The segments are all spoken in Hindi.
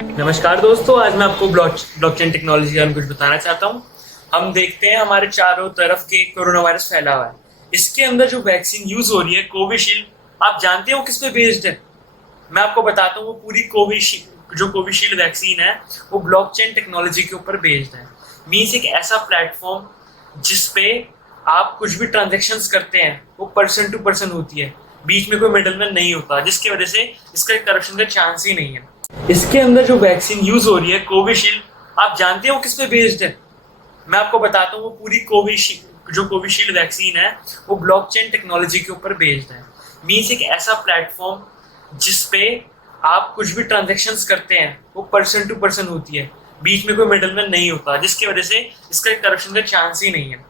नमस्कार दोस्तों, आज मैं आपको ब्लॉकचेन टेक्नोलॉजी के बारे में कुछ बताना चाहता हूँ। हम देखते हैं हमारे चारों तरफ के कोरोना वायरस फैला हुआ है। इसके अंदर जो वैक्सीन यूज हो रही है कोविशील्ड, आप जानते हो किस पे बेस्ड है? मैं आपको बताता हूँ। वो पूरी कोविशील्ड वैक्सीन है वो ब्लॉकचेन टेक्नोलॉजी के ऊपर बेस्ड है। मीन्स एक ऐसा प्लेटफॉर्म जिसपे आप कुछ भी ट्रांजेक्शन्स करते हैं वो पर्सन टू पर्सन होती है, बीच में कोई मिडलमैन नहीं होता, जिसकी वजह से इसका करप्शन का चांस ही नहीं है। इसके अंदर जो वैक्सीन यूज हो रही है कोविशील्ड, आप जानते हो किस पे बेस्ड है? मैं आपको बताता हूँ। वो पूरी कोविशील्ड वैक्सीन है वो ब्लॉकचेन टेक्नोलॉजी के ऊपर बेस्ड है। मीन्स एक ऐसा प्लेटफॉर्म जिसपे आप कुछ भी ट्रांजेक्शन्स करते हैं वो पर्सन टू पर्सन होती है, बीच में कोई मिडलमैन नहीं होता, जिसकी वजह से इसका करप्शन का चांस ही नहीं है।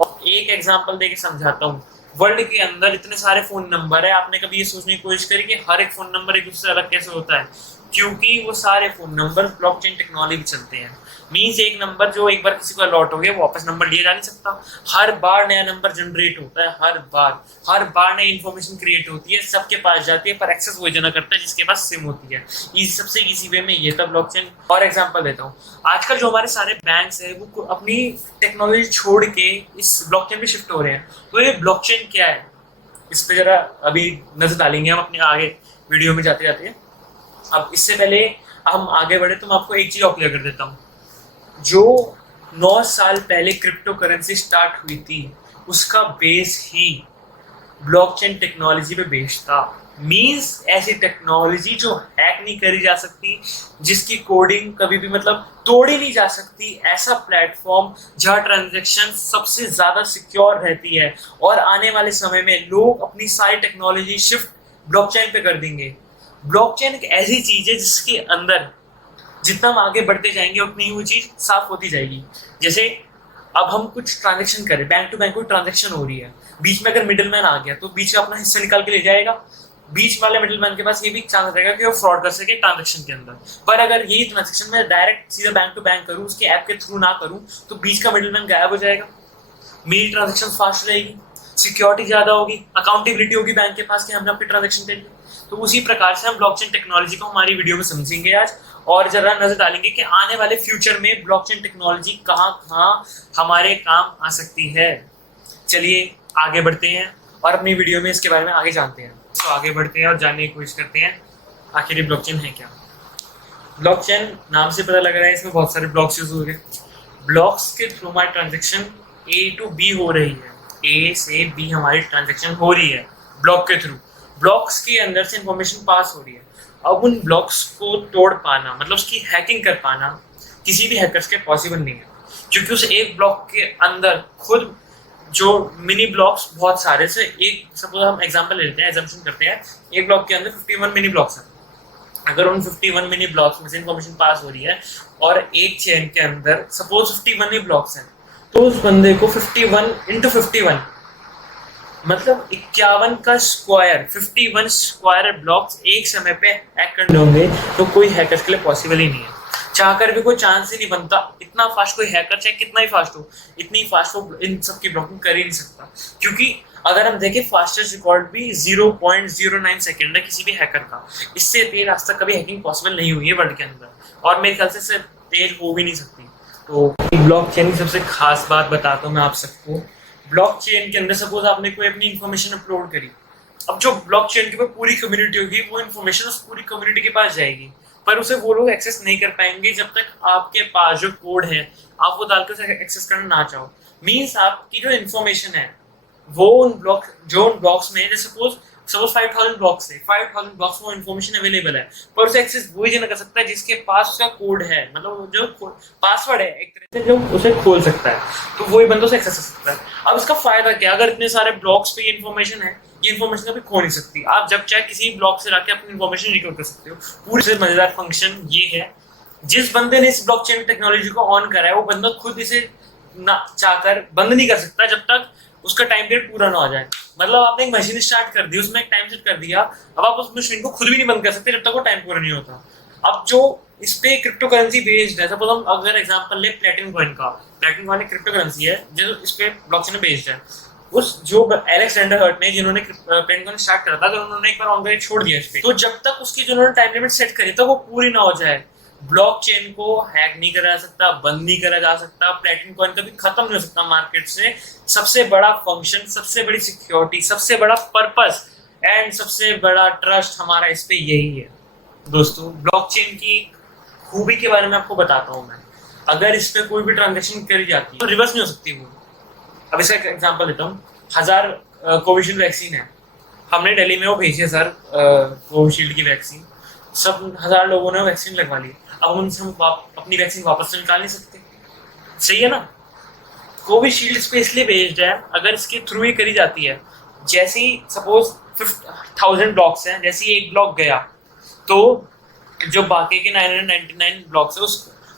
और एक एग्जांपल देके समझाता हूँ। वर्ल्ड के अंदर इतने सारे फोन नंबर है, आपने कभी ये सोचने की कोशिश करी कि हर एक फोन नंबर एक दूसरे से अलग कैसे होता है? क्योंकि वो सारे फोन नंबर ब्लॉकचेन टेक्नोलॉजी चलते हैं। मीन्स एक नंबर जो एक बार किसी को अलॉट हो गया वो वापस नंबर लिया जा नहीं सकता। हर बार नया नंबर जनरेट होता है, हर बार नई इन्फॉर्मेशन क्रिएट होती है, सबके पास जाती है, पर एक्सेस वही जना करता है जिसके पास सिम होती है। सबसे इजी वे में ये था ब्लॉकचेन। और एग्जांपल देता हूँ। आजकल जो हमारे सारे बैंक्स है वो अपनी टेक्नोलॉजी छोड़ के इस ब्लॉकचेन पे शिफ्ट हो रहे हैं। तो ये ब्लॉकचेन क्या है, इस पे जरा अभी नजर डालेंगे हम अपने आगे वीडियो में जाते जाते। अब इससे पहले हम आगे बढ़े तो मैं आपको एक चीज और क्लियर कर देता हूँ। जो 9 साल पहले क्रिप्टो करेंसी स्टार्ट हुई थी उसका बेस ही ब्लॉकचेन टेक्नोलॉजी पे बेस्ड था। मींस ऐसी टेक्नोलॉजी जो हैक नहीं करी जा सकती, जिसकी कोडिंग कभी भी तोड़ी नहीं जा सकती, ऐसा प्लेटफॉर्म जहां ट्रांजैक्शन सबसे ज्यादा सिक्योर रहती है। और आने वाले समय में लोग अपनी सारी टेक्नोलॉजी शिफ्ट ब्लॉकचेन पे कर देंगे। ब्लॉकचेन एक ऐसी चीज है जिसके अंदर जितना हम आगे बढ़ते जाएंगे उतनी ही वो चीज साफ होती जाएगी। जैसे अब हम कुछ ट्रांजेक्शन करें, बैंक टू बैंक कोई ट्रांजेक्शन हो रही है, बीच में अगर मिडिलमैन आ गया तो बीच में अपना हिस्सा निकाल के ले जाएगा। बीच वाले मिडिलमैन के पास ये भी चांस रहेगा कि वो फ्रॉड कर सके ट्रांजेक्शन के अंदर। पर अगर यही ट्रांजेक्शन मैं डायरेक्ट सीधा बैंक टू बैंक करूँ, उसके ऐप के थ्रू ना करूँ, तो बीच का मिडिलमैन गायब हो जाएगा, मेरी ट्रांजेक्शन फास्ट रहेगी, सिक्योरिटी ज्यादा होगी, अकाउंटेबिलिटी होगी बैंक के पास कि हमने अपनी ट्रांजेक्शन करी। तो उसी प्रकार से हम ब्लॉकचेन टेक्नोलॉजी को हमारी वीडियो में समझेंगे आज, और जरा नजर डालेंगे कि आने वाले फ्यूचर में ब्लॉकचेन टेक्नोलॉजी कहाँ कहाँ हमारे काम आ सकती है। चलिए आगे बढ़ते हैं और अपनी वीडियो में इसके बारे में आगे जानते हैं। तो आगे बढ़ते हैं और जानने की कोशिश करते हैं आखिर ये ब्लॉकचेन है क्या। ब्लॉकचेन नाम से पता लग रहा है इसमें बहुत सारे ब्लॉक्स यूज हो रहे हैं। ब्लॉक्स के थ्रू हमारी ट्रांजेक्शन ए टू बी हो रही है, ए से बी हमारी ट्रांजेक्शन हो रही है ब्लॉक के थ्रू। ब्लॉक्स के अंदर से इंफॉर्मेशन पास हो रही है। अब उन ब्लॉक्स को तोड़ पाना, उसकी हैकिंग कर पाना, किसी भी हैकर्स के पॉसिबल नहीं है, क्योंकि उस एक ब्लॉक के अंदर खुद जो मिनी ब्लॉक्स बहुत सारे से, एक सपोज हम एग्जांपल लेते हैं, एजम्पशन करते हैं एक ब्लॉक के अंदर 51 मिनी ब्लॉक्स हैं। अगर उन 51 मिनी ब्लॉक्स में से इंफॉर्मेशन पास हो रही है और एक चेन के अंदर सपोज 51 ही ब्लॉक्स हैं, तो उस बंदे को 51 into 51 51 का स्क्वायर, 51 स्क्वायर ब्लॉक्स एक समय पे हैक करने होंगे, तो कोई हैकर्स के लिए पॉसिबल ही नहीं है। चाहकर भी कोई चांस ही नहीं बनता। इतना फास्ट कोई हैकर चाहे कितना ही फास्ट हो, इतनी फास्ट वो इन सब की ब्लॉकिंग कर ही नहीं सकता। क्योंकि अगर हम देखें फास्टेस्ट रिकॉर्ड भी 0.09 सेकेंड है किसी भी हैकर का। इससे तेज आज तक कभी हैकिंग पॉसिबल नहीं हुई है वर्ल्ड के अंदर, और मेरे ख्याल से तेज हो भी नहीं सकती। तो ब्लॉकचेन की सबसे खास बात बताता हूँ मैं आप सबको। ब्लॉकचेन के अंदर सपोज आपने कोई अपनी इन्फॉर्मेशन अपलोड करी, अब जो ब्लॉकचेन के ऊपर पूरी कम्युनिटी होगी वो इन्फॉर्मेशन उस पूरी कम्युनिटी के पास जाएगी, पर उसे वो लोग एक्सेस नहीं कर पाएंगे जब तक आपके पास जो कोड है आप वो डालकर उसे एक्सेस करना ना चाहो। मीन्स आपकी जो इन्फॉर्मेशन है वो उन ब्लॉक्स में, जैसे सपोज 5000 ब्लॉक्स है, 5000 ब्लॉक्स में इन्फॉर्मेशन अवेलेबल है, पर उसे एक्सेस वही जना कर सकता है जिसके पास उसका कोड है, जो पासवर्ड है एक तरह से जो उसे खोल सकता है, तो वही बंदा उसे एक्सेस कर सकता है। अब इसका फायदा क्या, अगर इतने सारे ब्लॉक्स पे इन्फॉर्मेशन है, ये इन्फॉर्मेशन कभी खो नहीं सकती। आप जब चाहे किसी ब्लॉक से जाके अपनी इन्फॉर्मेशन रिकवर कर सकते हो। पूरी से मजेदार फंक्शन ये है, जिस बंदे ने इस ब्लॉकचेन टेक्नोलॉजी को ऑन करा है वो बंदा खुद इसे ना चाहकर बंद नहीं कर सकता जब तक उसका टाइम पीरियड पूरा ना हो जाए। आपने एक मशीन स्टार्ट कर दी, उसमें एक टाइम सेट कर दिया, अब आप उस मशीन को खुद भी नहीं बंद कर सकते जब तक वो टाइम पूरा नहीं होता। अब जो इस पे क्रिप्टो करेंसी बेस्ड है, सपोज हम अगर एग्जांपल ले प्लेटिनम कॉइन का, प्लेटिनम कॉइन एक क्रिप्टो करेंसी है जो इस पे ब्लॉकचेन बेस्ड है। उस जो एलेक्स रेंडरहर्ट ने, जिन्होंने प्लेटिनम कॉइन स्टार्ट करा था, अगर उन्होंने एक बार ऑन करके छोड़ दिया इस पे, तो जब तक उसकी जो उन्होंने टाइम लिमिट सेट करी था वो पूरी ना हो जाए, ब्लॉकचेन को हैक नहीं करा जा सकता, बंद नहीं करा जा सकता, प्लेटिनम कॉइन कभी खत्म नहीं हो सकता मार्केट से। सबसे बड़ा फंक्शन, सबसे बड़ी सिक्योरिटी, सबसे बड़ा पर्पस एंड सबसे बड़ा ट्रस्ट हमारा इस पे यही है। दोस्तों, ब्लॉकचेन की खूबी के बारे में आपको बताता हूँ मैं। अगर इस पे कोई भी ट्रांजेक्शन करी जाती है तो रिवर्स नहीं हो सकती वो। अब इसका एग्जांपल देता हूँ। 1000 कोविशील्ड वैक्सीन है, हमने दिल्ली में वो भेजी है सर, कोविशील्ड की वैक्सीन। सब 1000 लोगों ने वैक्सीन लगवा ली। अब उनसे हम अपनी वैक्सीन वापस तो निकाल नहीं सकते, सही है ना। कोविशील्ड इस पे इसलिए बेस्ड है, अगर इसके थ्रू ही करी जाती है। जैसे ही सपोज 1000 ब्लॉक्स हैं, जैसे ही एक ब्लॉक गया तो जो बाकी के 999 ब्लॉक्स है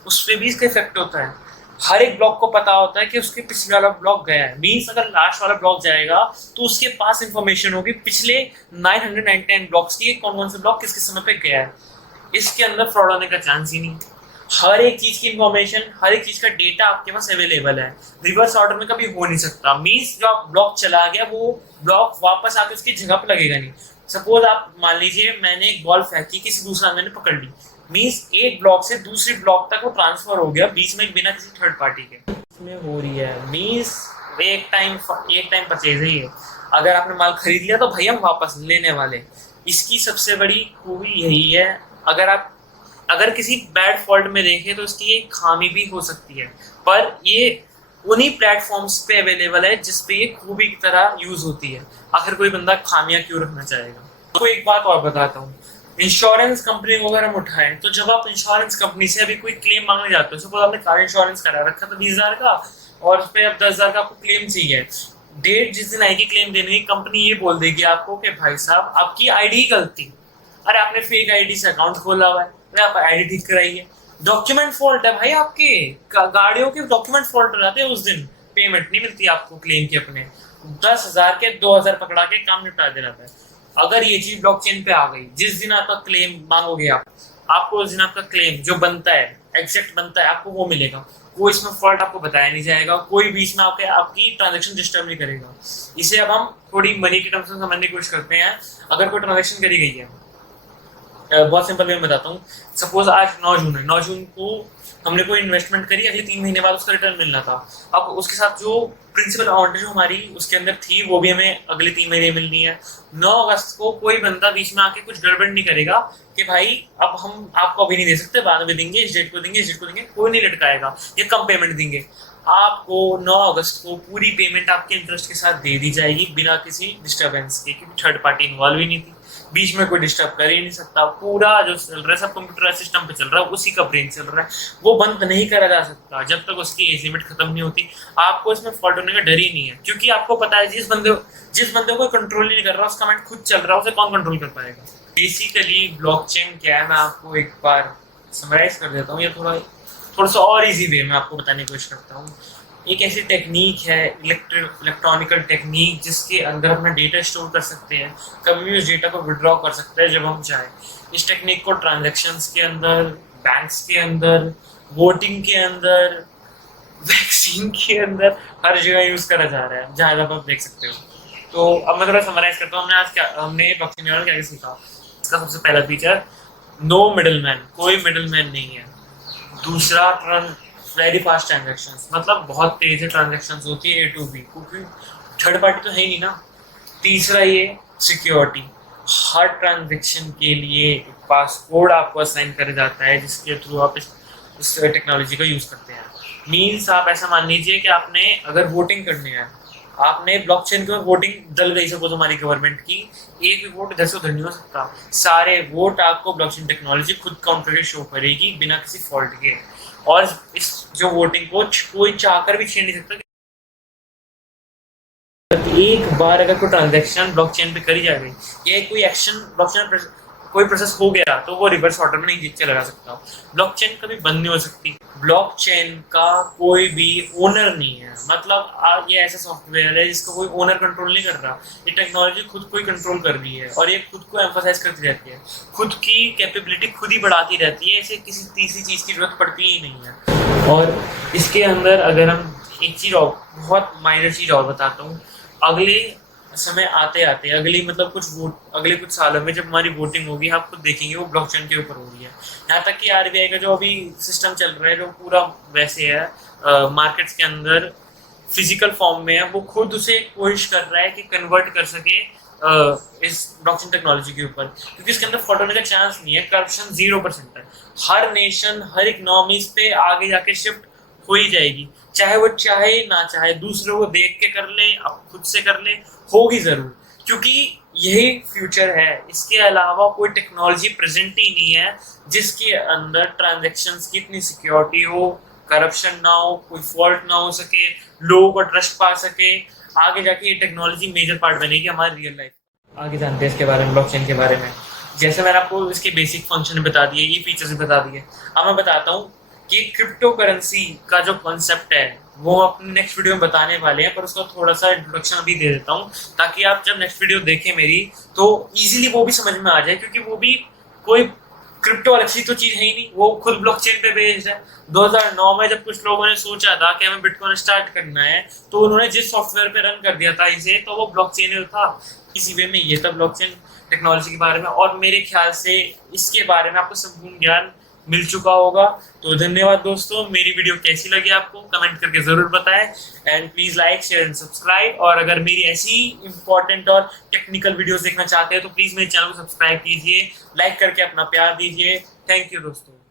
उस पे भी इसका इफेक्ट होता है। हर एक ब्लॉक को पता होता है कि उसके पिछले वाला ब्लॉक गया है। मीन्स अगर लास्ट वाला ब्लॉक जाएगा तो उसके पास इंफॉर्मेशन होगी पिछले 999 ब्लॉक्स की, कौन कौन से ब्लॉक किस किस समय पे गया है। इसके अंदर फ्रॉड होने का चांस ही नहीं। हर एक चीज की इंफॉर्मेशन, हर एक चीज का डेटा आपके पास अवेलेबल है। रिवर्स ऑर्डर में कभी हो नहीं सकता। मीन्स जो ब्लॉक चला गया वो ब्लॉक वापस आके उसकी जगह पे लगेगा नहीं। सपोज आप मान लीजिए मैंने एक बॉल फेंकी, किसी दूसरा मैंने पकड़ ली, मीन्स एक ब्लॉक से दूसरे ब्लॉक तक वो ट्रांसफर हो गया बीच में बिना किसी थर्ड पार्टी के। इसमें हो रही है मीन्स एक टाइम परचेज ही है। अगर आपने माल खरीद लिया तो भाई हम वापस लेने वाले। इसकी सबसे बड़ी खूबी यही है। अगर किसी बैड फॉल्ट में देखें तो इसकी एक खामी भी हो सकती है, पर ये उन्हीं प्लेटफॉर्म्स पे अवेलेबल है जिस पे ये खूबी की तरह यूज होती है। आखिर कोई बंदा खामियां क्यों रखना चाहेगा। तो एक बात और बताता हूँ, इंश्योरेंस कंपनी को अगर हम उठाएं तो जब आप इंश्योरेंस कंपनी से अभी कोई क्लेम मांगने जाते हो, सपोज आपने कार इंश्योरेंस करा रखा था 20,000 का और उस पर अब 10,000 का आपको क्लेम चाहिए। डेट जिस दिन आएगी क्लेम देने की, कंपनी ये बोल देगी आपको कि भाई साहब आपकी आईडी गलती, अरे आपने फेक आईडी से अकाउंट खोला हुआ है, अरे आप आईडी ठीक कराइए। डॉक्यूमेंट फॉल्ट है भाई, आपके गाड़ियों के डॉक्यूमेंट फॉल्ट हो जाते हैं, उस दिन पेमेंट नहीं मिलती आपको क्लेम की। अपने 10,000 के 2,000 पकड़ा के काम निपटा देना था। अगर ये चीज ब्लॉकचेन पे आ गई, जिस दिन आपका क्लेम मांगोगे आपको उस दिन आपका क्लेम जो बनता है, एग्जैक्ट बनता है, आपको वो मिलेगा। कोई इसमें फॉल्ट आपको बताया नहीं जाएगा, कोई बीच में आपकी ट्रांजेक्शन डिस्टर्ब नहीं करेगा। इसे अब हम थोड़ी मनी के टर्म्स में समझने की कोशिश करते हैं। अगर कोई ट्रांजेक्शन करी गई है, बहुत सिंपल वे में बताता हूँ। सपोज आज 9 जून है, 9 जून को हमने कोई इन्वेस्टमेंट करी, अगले 3 महीने बाद उसका रिटर्न मिलना था। अब उसके साथ जो प्रिंसिपल अमाउंट जो हमारी उसके अंदर थी वो भी हमें अगले 3 महीने मिलनी है। 9 अगस्त को कोई बंदा बीच में आके कुछ गड़बड़ नहीं करेगा कि भाई अब हम आपको अभी नहीं दे सकते, बाद में देंगे, इस डेट को देंगे, इस डेट को देंगे। कोई नहीं लटकाएगा, ये कम पेमेंट देंगे आपको। 9 अगस्त को पूरी पेमेंट आपके इंटरेस्ट के साथ दे दी जाएगी बिना किसी डिस्टर्बेंस के, क्योंकि थर्ड पार्टी इन्वॉल्व ही नहीं थी, बीच में कोई डिस्टर्ब कर ही नहीं सकता। पूरा जो चल रहा है सब कंप्यूटर सिस्टम पे चल रहा है, उसी का ब्रेन चल रहा है, वो बंद नहीं करा जा सकता जब तक उसकी एज लिमिट खत्म नहीं होती। आपको इसमें फॉल्ट होने का डर ही नहीं है, क्योंकि आपको पता है जिस बंदे को कंट्रोल नहीं कर रहा, उसका माइंड खुद चल रहा है, उसे कौन कंट्रोल कर पाएगा। बेसिकली ब्लॉकचेन क्या है, मैं आपको एक बार समराइज कर देता हूँ, या थोड़ा सा और इजी वे में आपको बताने की कोशिश करता हूँ। एक ऐसी टेक्निक है, इलेक्ट्रॉनिकल टेक्निक, जिसके अंदर अपना डेटा स्टोर कर सकते हैं, कभी भी उस डेटा को विड्रॉ कर सकते हैं जब हम चाहें। इस टेक्निक को ट्रांजैक्शंस के अंदर, बैंक्स के अंदर, वोटिंग के अंदर, वैक्सीन के अंदर, हर जगह यूज करा जा रहा है, जहाँ आप देख सकते हो। तो अब मैं थोड़ा समराइज करता हूँ, हमने ब्लॉकचेन में क्या सीखा। इसका सबसे पहला फीचर, नो मिडल मैन, कोई मिडल मैन नहीं है। दूसरा, वेरी फास्ट ट्रांजेक्शन्स, मतलब बहुत तेज है ट्रांजेक्शन्स होती है A to B, क्योंकि थर्ड पार्टी तो है ही नहीं ना। तीसरा, ये सिक्योरिटी, हर ट्रांजेक्शन के लिए पासवर्ड आपको असाइन करा जाता है जिसके थ्रू आप इस टेक्नोलॉजी का यूज करते हैं। मीन्स आप ऐसा मान लीजिए कि आपने अगर वोटिंग करनी है, आपने ब्लॉकचेन के वोटिंग डल गई सपोज हमारी गवर्नमेंट की, एक भी वोट इधर से उधर नहीं हो सकता, सारे वोट आपको ब्लॉकचेन टेक्नोलॉजी खुद काउंट करके शो करेगी बिना किसी फॉल्ट के। और इस जो वोटिंग को कोई चाहकर भी छीन नहीं सकता। एक बार अगर कोई ट्रांजैक्शन ब्लॉकचेन पे करी जा रही या कोई एक्शन ब्लॉकचेन कोई प्रोसेस हो गया तो वो रिवर्स ऑर्डर में नहीं चला जा सकता। ब्लॉकचेन कभी बंद नहीं हो सकती। ब्लॉकचेन का कोई भी ओनर नहीं है, मतलब ये ऐसा सॉफ्टवेयर है जिसका कोई ओनर कंट्रोल नहीं कर रहा। ये टेक्नोलॉजी खुद को ही कंट्रोल कर रही है और ये खुद को एम्फसाइज करती रहती है, खुद की कैपेबिलिटी खुद ही बढ़ाती रहती है, इसे किसी तीसरी चीज़ की जरूरत पड़ती ही नहीं है। और इसके अंदर अगर हम एक चीज़ और, बहुत माइनर चीज़ और बताता हूँ, अगले समय आते आते अगली मतलब अगले कुछ सालों में जब हमारी वोटिंग होगी, आप खुद देखेंगे वो ब्लॉकचेन के ऊपर हो रही है। यहाँ तक कि आरबीआई का जो अभी सिस्टम चल रहा है जो पूरा वैसे है, मार्केट्स के अंदर फिजिकल फॉर्म में है, वो खुद उसे कोशिश कर रहा है कि कन्वर्ट कर सके इस ब्लॉकचेन टेक्नोलॉजी के ऊपर, क्योंकि इसके अंदर फ्रॉड होने का चांस नहीं है। करप्शन 0% है। हर नेशन, हर इकोनॉमी इस पे आगे जाके शिफ्ट हो ही जाएगी, चाहे वो चाहे ना चाहे, दूसरे को देख के कर ले, अब खुद से कर ले, होगी जरूर, क्योंकि यही फ्यूचर है। इसके अलावा कोई टेक्नोलॉजी प्रेजेंट ही नहीं है जिसके अंदर ट्रांजैक्शंस की इतनी सिक्योरिटी हो, करप्शन ना हो, कोई फॉल्ट ना हो सके, लोगों को ट्रस्ट पा सके। आगे जाके ये टेक्नोलॉजी मेजर पार्ट बनेगी हमारी रियल लाइफ। आगे जानते हैं इसके बारे में, ब्लॉकचेन के बारे में। जैसे मैंने आपको इसके बेसिक फंक्शन बता दिए, ये फीचर्स भी बता दिए, अब मैं बताता हूँ कि क्रिप्टो करेंसी का जो कॉन्सेप्ट है वो अपने नेक्स्ट वीडियो में बताने वाले हैं, पर उसका थोड़ा सा इंट्रोडक्शन अभी दे देता हूँ ताकि आप जब नेक्स्ट वीडियो देखें मेरी तो इजीली वो भी समझ में आ जाए, क्योंकि वो भी कोई क्रिप्टो अलग तो चीज है ही नहीं, वो खुद ब्लॉकचेन पे बेस्ड है। 2009 में जब कुछ लोगों ने सोचा था कि हमें बिटकॉइन स्टार्ट करना है, तो उन्होंने जिस सॉफ्टवेयर पे रन कर दिया था इसे, तो वो ब्लॉकचेन था। इसी वे में ये था ब्लॉकचेन टेक्नोलॉजी के बारे में, और मेरे ख्याल से इसके बारे में आपको संपूर्ण ज्ञान मिल चुका होगा। तो धन्यवाद दोस्तों, मेरी वीडियो कैसी लगी आपको कमेंट करके जरूर बताएं, and please like share and subscribe. और अगर मेरी ऐसी इंपॉर्टेंट और टेक्निकल वीडियोस देखना चाहते हैं तो प्लीज मेरे चैनल को सब्सक्राइब कीजिए, लाइक करके अपना प्यार दीजिए। थैंक यू दोस्तों।